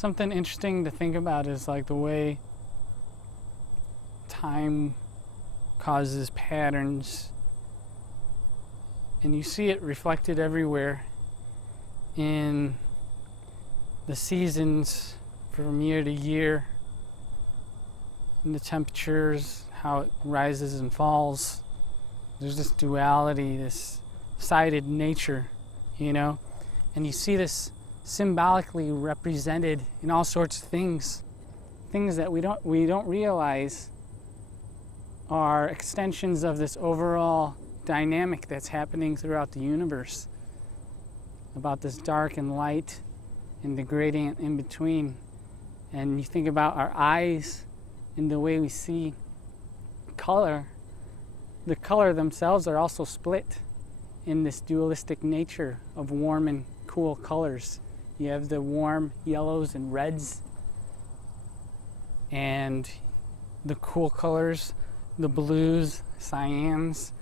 Something interesting to think about is like the way time causes patterns, and you see it reflected everywhere in the seasons from year to year, in the temperatures, how it rises and falls. There's this duality, this sided nature, and you see this symbolically represented in all sorts of things that we don't realize are extensions of this overall dynamic that's happening throughout the universe, about this dark and light and the gradient in between. And you think about our eyes and the way we see color. The color themselves are also split in this dualistic nature of warm and cool colors. You have the warm yellows and reds, and the cool colors, the blues, cyans.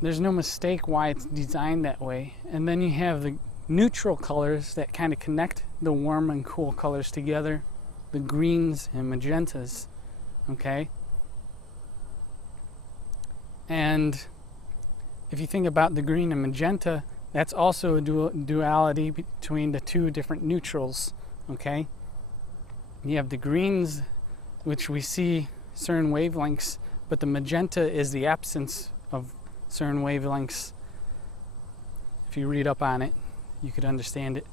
There's no mistake why it's designed that way. And then you have the neutral colors that kind of connect the warm and cool colors together, the greens and magentas, okay? And if you think about the green and magenta, that's also a duality between the two different neutrals, okay? You have the greens, which we see certain wavelengths, but the magenta is the absence of certain wavelengths. If you read up on it, you could understand it.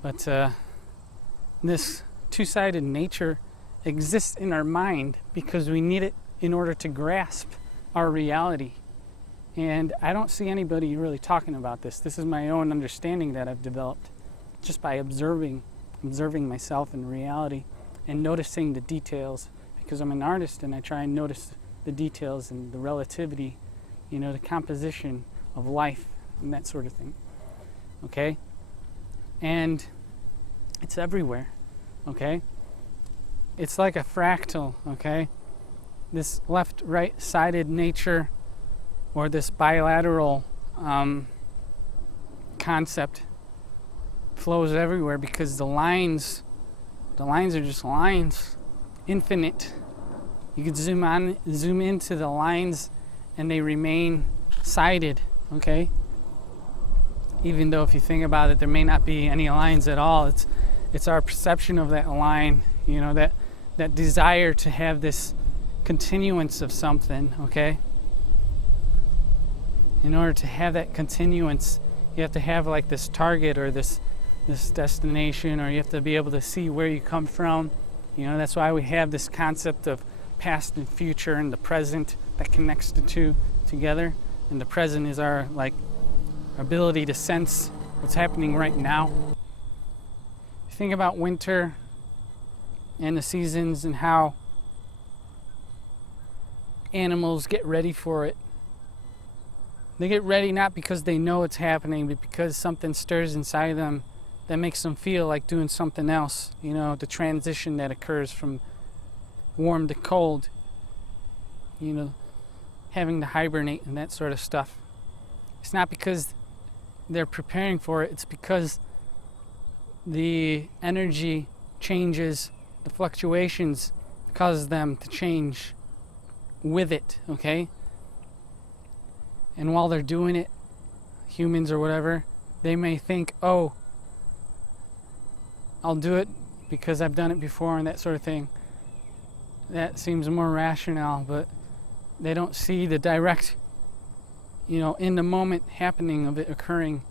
But this two-sided nature exists in our mind because we need it in order to grasp our reality. And I don't see anybody really talking about this. This is my own understanding that I've developed just by observing myself in reality and noticing the details, because I'm an artist and I try and notice the details and the relativity, the composition of life and that sort of thing. Okay? And it's everywhere. Okay? It's like a fractal, okay? This left-right sided nature, or this bilateral concept, flows everywhere because the lines are just lines, infinite. You could zoom into the lines and they remain sided, okay? Even though if you think about it, there may not be any lines at all. It's our perception of that line, that desire to have this continuance of something, okay? In order to have that continuance, you have to have like this target or this destination, or you have to be able to see where you come from. That's why we have this concept of past and future and the present that connects the two together. And the present is our ability to sense what's happening right now. Think about winter and the seasons and how animals get ready for it. They get ready not because they know it's happening, but because something stirs inside them that makes them feel like doing something else. The transition that occurs from warm to cold, having to hibernate and that sort of stuff. It's not because they're preparing for it, it's because the energy changes, the fluctuations cause them to change with it, okay? And while they're doing it, humans or whatever, they may think, oh, I'll do it because I've done it before and that sort of thing. That seems more rational, but they don't see the direct, in the moment happening of it occurring,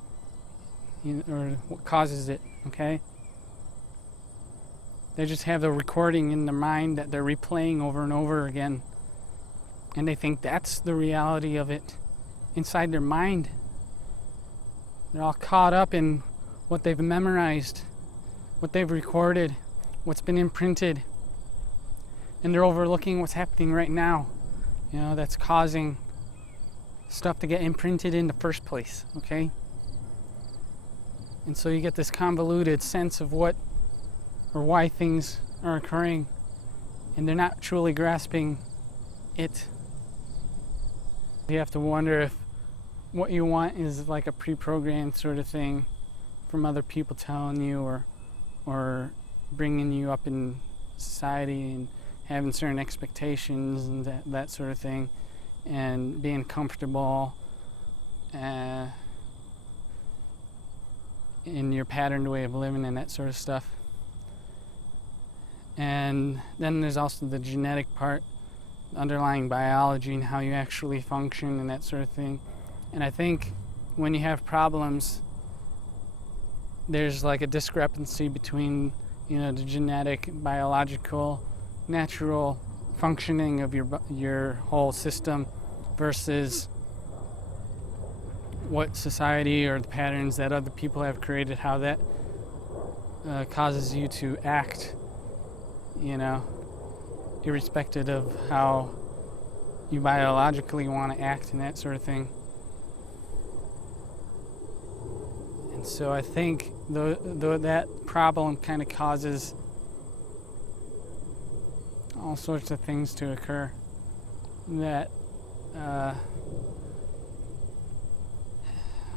or what causes it, okay? They just have the recording in their mind that they're replaying over and over again. And they think that's the reality of it inside their mind. They're all caught up in what they've memorized, what they've recorded, what's been imprinted. And they're overlooking what's happening right now, that's causing stuff to get imprinted in the first place, okay? And so you get this convoluted sense of what or why things are occurring, and they're not truly grasping it. You have to wonder if what you want is like a pre-programmed sort of thing from other people telling you, or or bringing you up in society and having certain expectations and that sort of thing, and being comfortable in your patterned way of living and that sort of stuff. And then there's also the genetic part, underlying biology and how you actually function and that sort of thing. And I think when you have problems, there's like a discrepancy between, the genetic, biological, natural functioning of your whole system versus what society or the patterns that other people have created, how that causes you to act, irrespective of how you biologically want to act and that sort of thing. And so I think though that problem kind of causes all sorts of things to occur that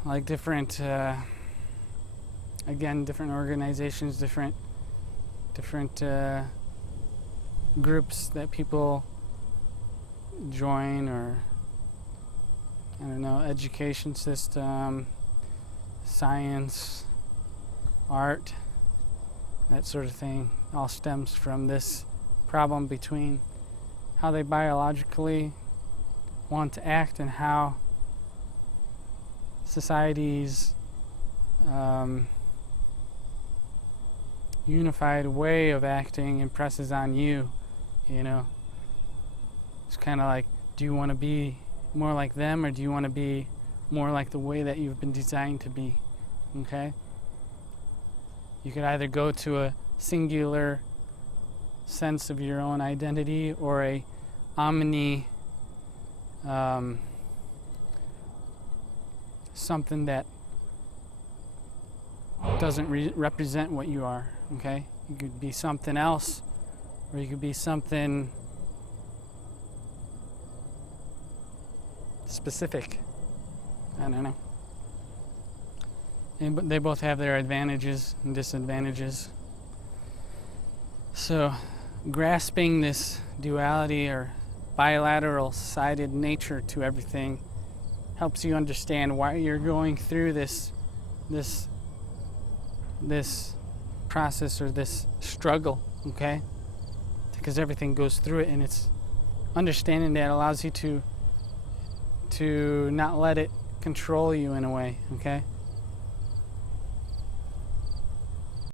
like different different organizations, different groups that people join, or education system, science, art, that sort of thing, all stems from this problem between how they biologically want to act and how society's unified way of acting impresses on you. It's kind of like, do you want to be more like them, or do you want to be more like the way that you've been designed to be? Okay? You could either go to a singular sense of your own identity, or a something that doesn't represent what you are. Okay? You could be something else, or you could be something specific. I don't know. And they both have their advantages and disadvantages. So, grasping this duality or bilateral sided nature to everything helps you understand why you're going through this process or this struggle, okay? Because everything goes through it, and it's understanding that allows you to not let it control you in a way, okay?